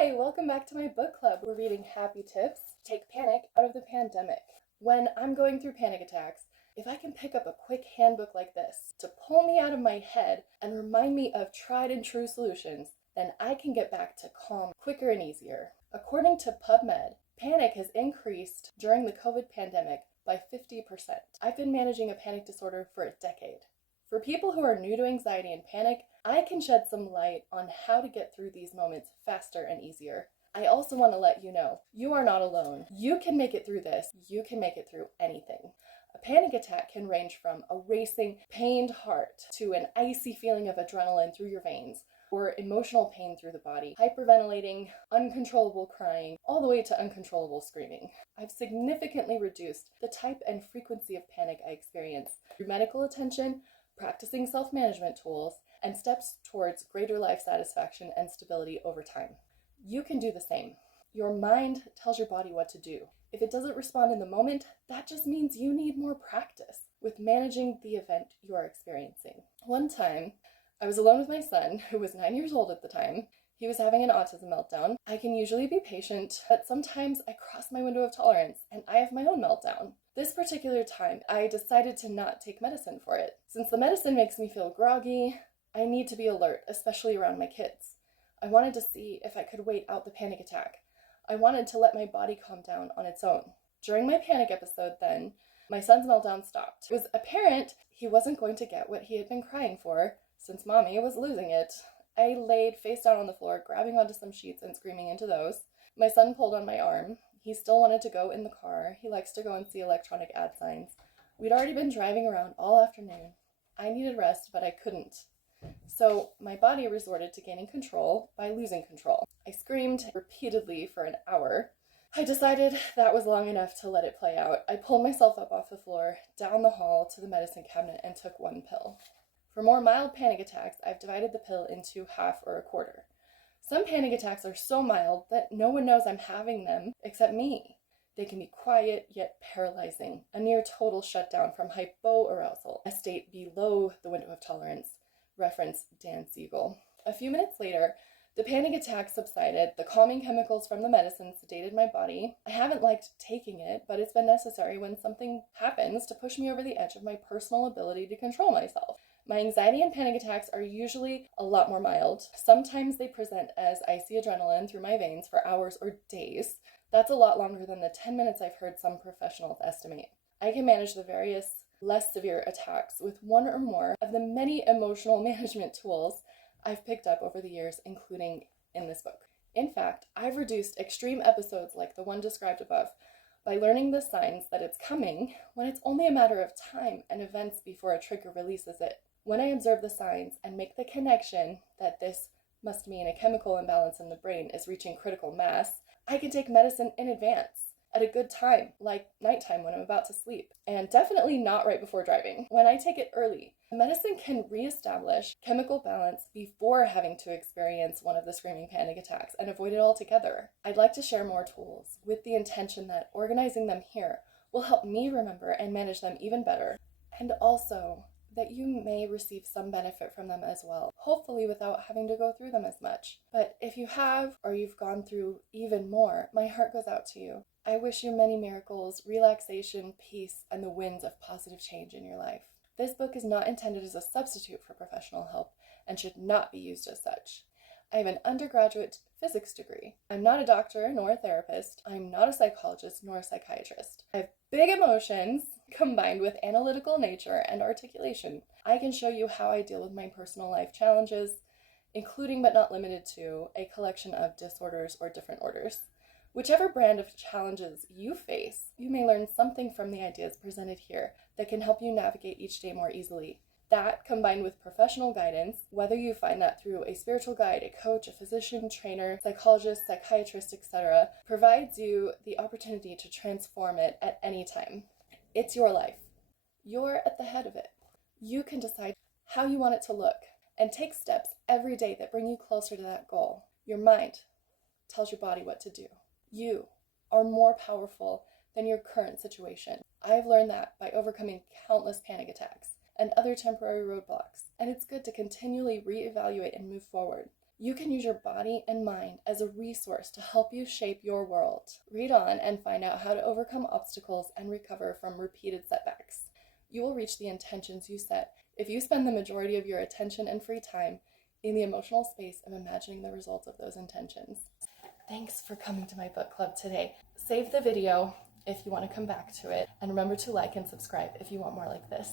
Hi, welcome back to my book club. We're reading Happy Tips to Take Panic Out of the Pandemic. When I'm going through panic attacks, if I can pick up a quick handbook like this to pull me out of my head and remind me of tried and true solutions, then I can get back to calm quicker and easier. According to PubMed, panic has increased during the COVID pandemic by 50%. I've been managing a panic disorder for a decade. For people who are new to anxiety and panic, I can shed some light on how to get through these moments faster and easier. I also want to let you know, you are not alone. You can make it through this. You can make it through anything. A panic attack can range from a racing, pained heart to an icy feeling of adrenaline through your veins, or emotional pain through the body, hyperventilating, uncontrollable crying, all the way to uncontrollable screaming. I've significantly reduced the type and frequency of panic I experience through medical attention, practicing self-management tools, and steps towards greater life satisfaction and stability over time. You can do the same. Your mind tells your body what to do. If it doesn't respond in the moment, that just means you need more practice with managing the event you are experiencing. One time, I was alone with my son, who was 9 years old at the time. He was having an autism meltdown. I can usually be patient, but sometimes I cross my window of tolerance and I have my own meltdown. This particular time, I decided to not take medicine for it. Since the medicine makes me feel groggy, I need to be alert, especially around my kids. I wanted to see if I could wait out the panic attack. I wanted to let my body calm down on its own. During my panic episode then, my son's meltdown stopped. It was apparent he wasn't going to get what he had been crying for, since mommy was losing it. I laid face down on the floor, grabbing onto some sheets and screaming into those. My son pulled on my arm. He still wanted to go in the car. He likes to go and see electronic ad signs. We'd already been driving around all afternoon. I needed rest, but I couldn't. So my body resorted to gaining control by losing control. I screamed repeatedly for an hour. I decided that was long enough to let it play out. I pulled myself up off the floor, down the hall to the medicine cabinet, and took one pill. For more mild panic attacks, I've divided the pill into half or a quarter. Some panic attacks are so mild that no one knows I'm having them except me. They can be quiet yet paralyzing, a near total shutdown from hypoarousal, a state below the window of tolerance. Reference Dan Siegel. A few minutes later, the panic attack subsided. The calming chemicals from the medicine sedated my body. I haven't liked taking it, but it's been necessary when something happens to push me over the edge of my personal ability to control myself. My anxiety and panic attacks are usually a lot more mild. Sometimes they present as icy adrenaline through my veins for hours or days. That's a lot longer than the 10 minutes I've heard some professionals estimate. I can manage the various less severe attacks with one or more of the many emotional management tools I've picked up over the years, including in this book. In fact, I've reduced extreme episodes like the one described above by learning the signs that it's coming when it's only a matter of time and events before a trigger releases it. When I observe the signs and make the connection that this must mean a chemical imbalance in the brain is reaching critical mass, I can take medicine in advance at a good time, like nighttime when I'm about to sleep, and definitely not right before driving. When I take it early, the medicine can reestablish chemical balance before having to experience one of the screaming panic attacks and avoid it altogether. I'd like to share more tools with the intention that organizing them here will help me remember and manage them even better, and also that you may receive some benefit from them as well, hopefully without having to go through them as much. But if you have, or you've gone through even more, my heart goes out to you. I wish you many miracles, relaxation, peace, and the winds of positive change in your life. This book is not intended as a substitute for professional help and should not be used as such. I have an undergraduate physics degree. I'm not a doctor nor a therapist. I'm not a psychologist nor a psychiatrist. I have big emotions combined with analytical nature and articulation. I can show you how I deal with my personal life challenges, including but not limited to a collection of disorders or different orders. Whichever brand of challenges you face, you may learn something from the ideas presented here that can help you navigate each day more easily. That, combined with professional guidance, whether you find that through a spiritual guide, a coach, a physician, trainer, psychologist, psychiatrist, etc., provides you the opportunity to transform it at any time. It's your life. You're at the head of it. You can decide how you want it to look and take steps every day that bring you closer to that goal. Your mind tells your body what to do. You are more powerful than your current situation. I've learned that by overcoming countless panic attacks and other temporary roadblocks, and it's good to continually reevaluate and move forward. You can use your body and mind as a resource to help you shape your world. Read on and find out how to overcome obstacles and recover from repeated setbacks. You will reach the intentions you set if you spend the majority of your attention and free time in the emotional space of imagining the results of those intentions. Thanks for coming to my book club today. Save the video if you want to come back to it, and remember to like and subscribe if you want more like this.